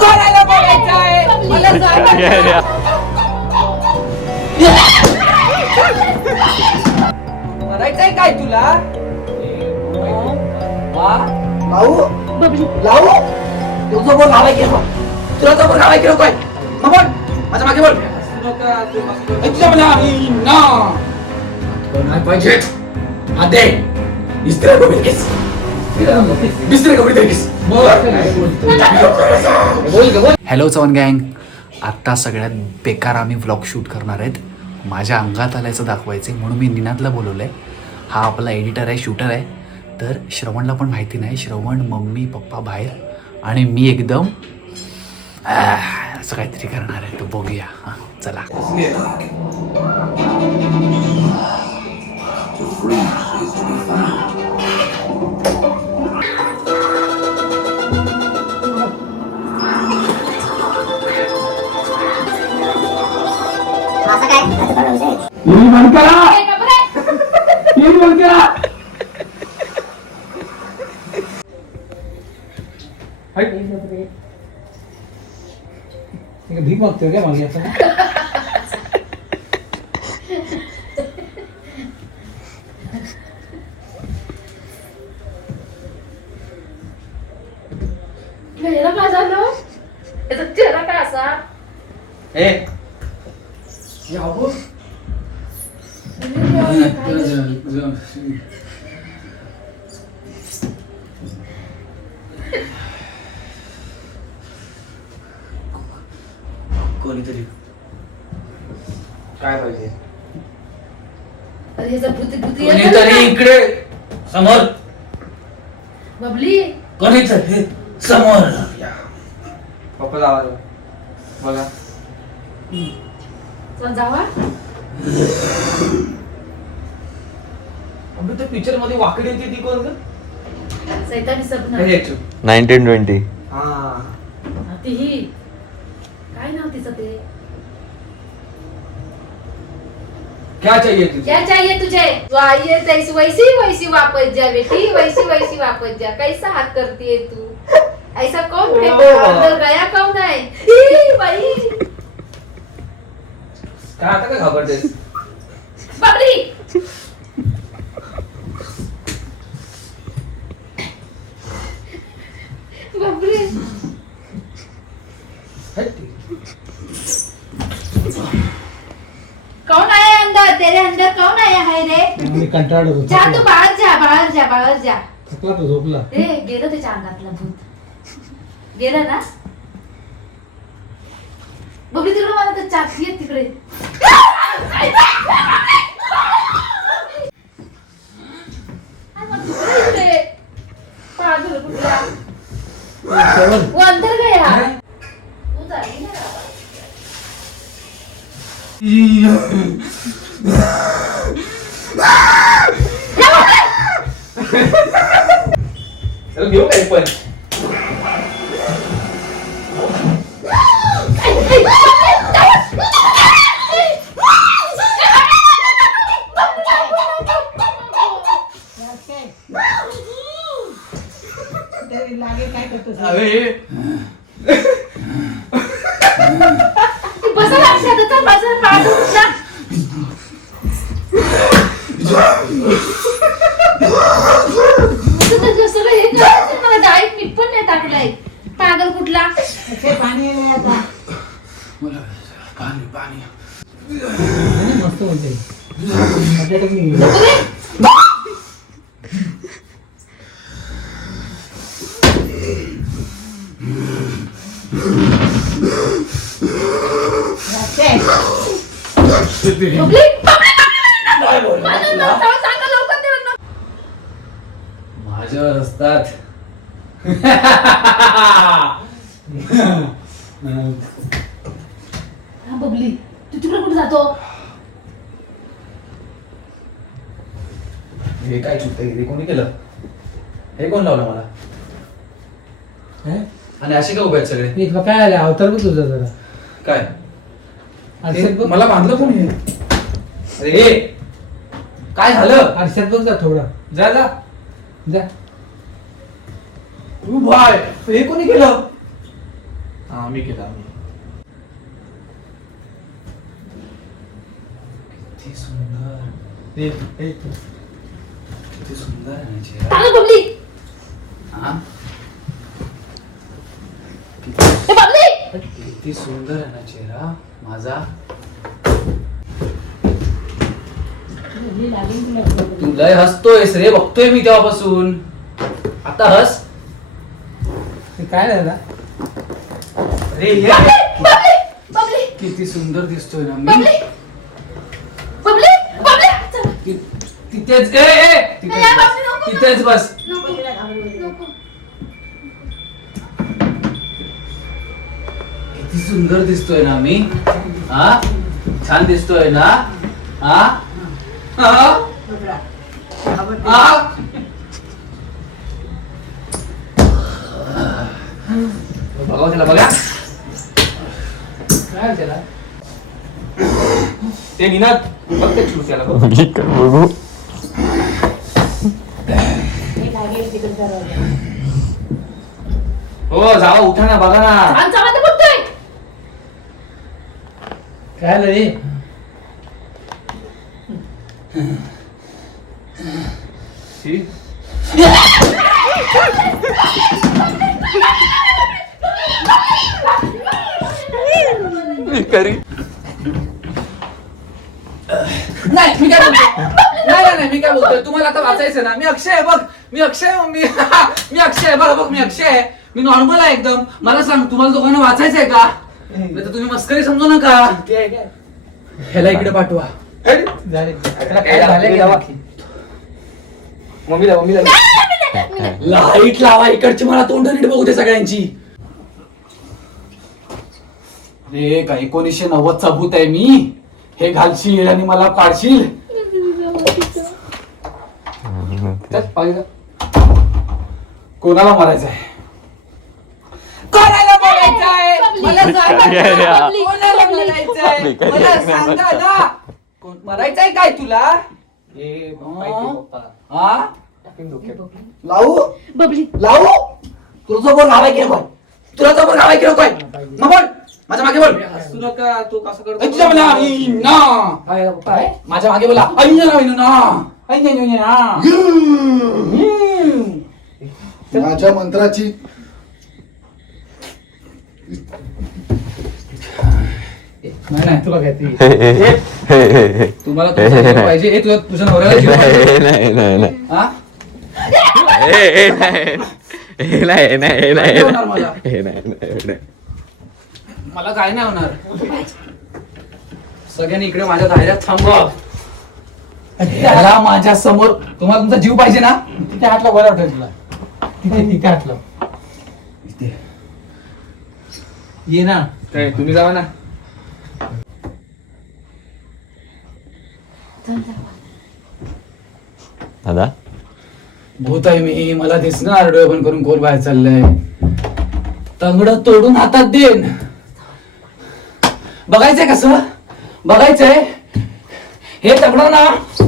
कोणाला बघायचंय मला करायचंय काय तुला लावू लावू तुझं बोल लावाय गेलो तुला तर बोल लावाय गेलो काय बोल माझ्या मागे बोल तुझ्या मला ना नाही पाहिजे आदे इस्त्री कमी केस इस्त्री कमी केस हॅलो चवन गँग, आत्ता सगळ्यात बेकार आम्ही व्लॉग शूट करणार आहेत. माझ्या अंगात आल्याचं दाखवायचं आहे म्हणून मी निनादला बोलवलं आहे. हा आपला एडिटर आहे, शूटर आहे. तर श्रवणला पण माहिती नाही. श्रवण, मम्मी, पप्पा बाहेर आणि मी एकदम असं काहीतरी करणार आहे. तो बघूया. हां चला. बंद करा बंद करा भीक मागतोय काय मागे असं काय झालं याचा चेहरा काय असा कोणीतरी काय पाहिजे अरे ह्याचा भूती भूती कोणीतरी इकडे समोर बबली कोणीतरी समोर पप्पा जावा बोला चल जावा अबे त्या पिक्चर मध्ये वाकडी होती ती कोण ग सैतानी सपना 1920 हां ती ही काय नाव तिचं ते क्या चाहिए तुझे क्या चाहिए तुझे जो आई है तैसी वैसी वैसी वापस जा बेटी वैसी वैसी वापस जा कैसा हाथ करती है तू ऐसा कौन फेंका अंदर गया कौन है ई भाई काय आता काय घाबरतेस बबली बबली कौन आया अंदर तेरे अंदर कौन आया है रे मी कंटाळलो होतो. जा तू बाहेर जा बाहेर जा बाहेर जा थकला तो झोपला ए गेलं त्याच्या अंगातलं भूत गेलं ना बघली तिकडे मला तर चाची आहे तिकडे पागल कुठला वो अंदर गया तू जागी ना चल घेऊ काय पण लागेल काय करतोस बसा लक्षात तर बसा पाठ उठला तुझं जसं हे करायचं मला डायरेक्ट मीठ पण नाही टाकलंय पागल कुठला पाणी आता पाणी पाणी मस्त होते मी माझ्या रस्त्यात बबली तू तिकडे कुठे जातो हे काय चुकतंय हे कोणी केलं हे कोण लावलं मला आणि असे का उभे आहेत सगळे मी काय आले अवतार बघ तुझा जरा काय आरशात बघ मला बांधलं कोण हे अरे हे काय झालं आरशात बघ जा थोडा जा जा जा भाय हे कोणी केलं? हा मी केला. किती सुंदर, किती सुंदर आहे ना चेहरा. चालू बबली हा? ए बबली किती सुंदर आहे ना चेहरा माझा. तू लय हसतोयस रे, बघतोय मी तेव्हापासून. आता हस. ते काय झालं? अरे हे बबली बबली किती सुंदर दिसतोय ना बबली मी. बबली बबली चल. तिथेच बापरे, नको. तिथेच बस. नको नको किती सुंदर दिसतोय ना मी. हा छान दिसतोय ना. हा हा हा. बघा त्याला, बघा काय त्याला? ते निनाद बघ ते चूस त्याला बघ. बघू. हो जावा उठा ना, बघा ना. आमचा मध्ये बोलतोय काय झालं रे? शी. भिकारी. नाही मी काय बोलतो, नाही मी काय बोलतोय, तुम्हाला आता वाचायचं ना. मी अक्षय आहे बघ, मी अक्षय आहे मम्मी. मी अक्षय आहे बघ, मी अक्षय आहे. मी नॉर्मल आहे एकदम. मला सांग, तुम्हाला दोघांना वाचायचंय का? नाही तर तुम्ही मस्करी समजू नका. ह्याला इकडे पाठवा. झाले. त्याला काय याला झालं इकडे की लावा. नक्की? मम्मीला लाईट लावा इकडची, मला तोंड नीट बघू दे सगळ्यांची. हे का 1990चा भूत आहे मी. हे घालशील आणि मला पाडशील. चल, पाहिलं. कोणाला मारायचंय? कोणाला मारायचंय? मला सांगा. कोणाला मारायचंय? मला सांगा ना. कोण मारायचंय काय तुला? हा? लावू बबली लावू तुझं बोल नावाय केलं काय? तुला तर बोल नावाय केलं काय? मग बोल माझ्या मागे बोल. हसू नका, तू कसं करतो? ऐ, तुझ्या मला आई ना. काय? माझ्या मागे बोला आई ना ना. आई, नाही, नाही, हा. माझ्या मंत्राची नाही तुला काय ती तुम्हाला तुझं जीव पाहिजे. हे तुझ्या नवऱ्याला जीव पाहिजे. नाही. हा? नाही. होणार मला. मला काय नाही होणार. सगळ्यांनी इकडे माझ्या दायऱ्यात थांबवा. त्याला माझ्या समोर. तुम्हाला तुमचा जीव पाहिजे ना? तिथे हातला बरं वाटेल तुला. तिथे हातला इथे. ये ना. काय तुम्ही जावा ना. दादा. भूत आहे मी. मला दिसणार डोळे बंद करून कोण बाहेर चाललंय. तंगड तोडून हातात देन. बघायचंय कसं? बघायचंय हे तंगड ना.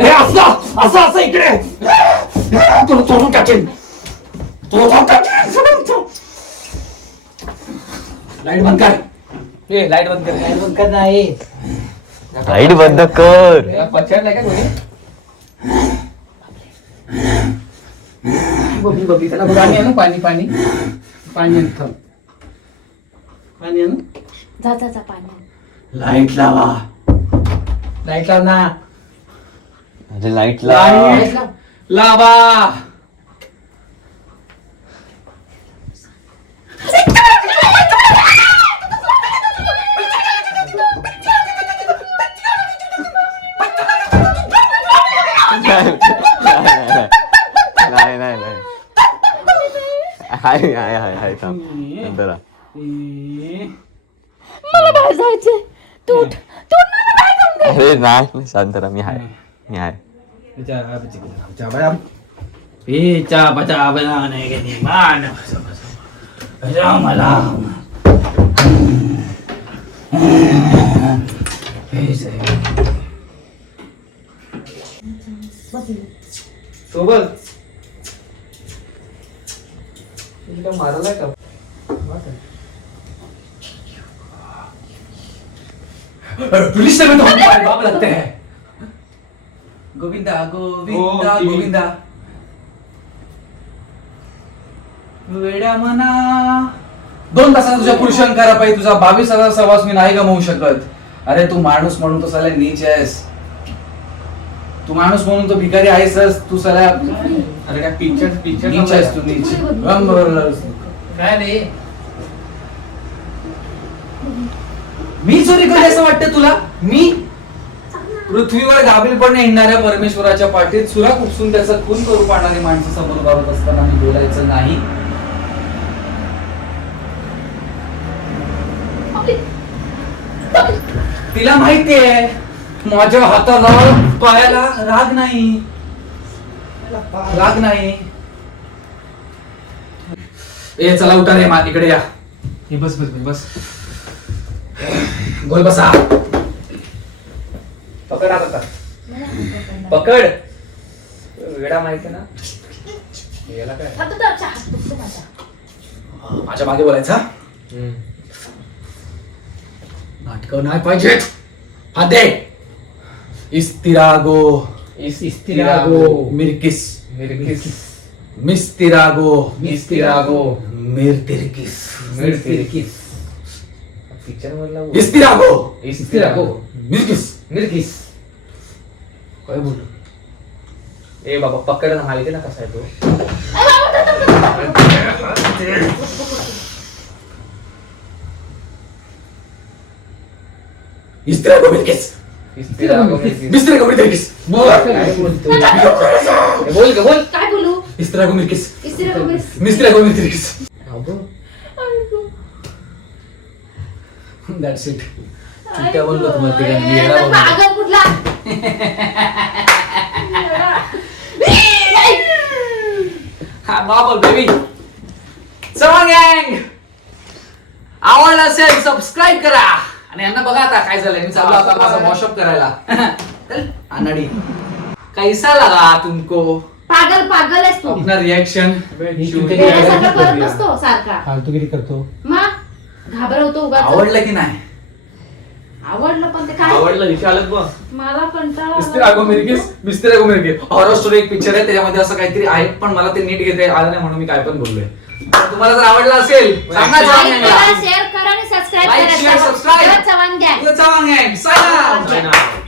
हे असं असं असं इकडे तुला तोडून टाकेन. लाईट बंद कर. लाईट बंद कर. काय बंद कर नाही. लाईट बंद कर. पछाडलाय का कोणी? बबली त्याला पाणी आणू. पाणी आणू. थांब. पाणी आणू. जा पाणी लाईट लावा. लाईट लाव ना. अरे लाईट ला. लाईट लावा. नाही. हाय थांब. नंतर आ. मला बाहेर जायचंय. तू उठ. मला बाहेर जाऊन दे. अरे नाही शांत राहा. मी आहे. पिचा बचा बनाने के लिए मान मला सोबत मारायला का पुलिस स्टेशन तो हमारे बाप लगते हैं. गोविंदा गोविंदा गोविंदा वेड्या मना 2 तासात तुझ्या पुरुषांकारा पाहिजे तुझा 22,000 सहवास मी नाही गमावू शकत. अरे तू माणूस म्हणून तो साला नीच आहेस. तू माणूस म्हणून तो भिकारी आहेसच. तू साला अरे काय पिक्चर नीच आहेस तू नीच. काय नाही. मी चोरी केली असं वाटतं तुला? मी पृथ्वीवर गाबीलपणे हिंडणाऱ्या परमेश्वराच्या पाठीत सुरा उपसून त्याचा खून करू पाहणारी माणसं समोर गावत असताना मी बोलायचं नाही. तिला माहितीये माझ्या हाताला पायाला राग नाही. राग नाही. ए चला उठा रे इकडे या. हे बस बस बस. गोल बसा. पकड आता. पकड. वेडा माहिती ना. याला काय माझ्या मागे बोलायचा. नाटक नाही पाहिजे. हात दे. इस्तिरागो मिरकिस मिस्तिरागो मिरतिरकिस पिक्चर मधला इस्तिरागो मिरकिस काय बोलू. ए बाबा पकड ना माहिती ना कसा आहे तो. इस्तिरागो मिरकिस मिस्तिरागो मिरकिस बोल काय बोलू इस्तिरागो मिरकिस इस्तिरा मिस्तिरागो मिरकिस. That's it. चुट्या बोललो तुम्हाला तिघांनी. येडा बोललो. पागल कुठला हा बाबा बेबी. चला गँग आवडला असेल सबस्क्राईब करा आणि यांना बघा आता काय झालंय. मी चाललो आता माझा वॉशअप करायला. अनाडी कैसा लगा तुमको पागल आहेस तू. अपना रिएक्शन वेड्यासारखा करत असतो सारखा. फालतूगिरी करतो. मग घाबरवतो उगाच. आवडलं की नाही? आवडलं पण ते काय आवडलं विचारलं बघ. मला कंटाळा मिस्तिरागो मिरकिस मिस्तिरागो मिरकिस हॉरर स्टोरी एक पिक्चर आहे त्याच्यामध्ये असं काहीतरी आहे पण मला ते नीट घेता आलं नाही म्हणून मी काय पण बोललोय. तर तुम्हाला जर आवडलं असेल सांगा लाईक करा शेअर करा आणि सबस्क्राईब Like, share, subscribe. करा. चव्हाण गँग. चव्हाण गँग. Sign out. Sign out.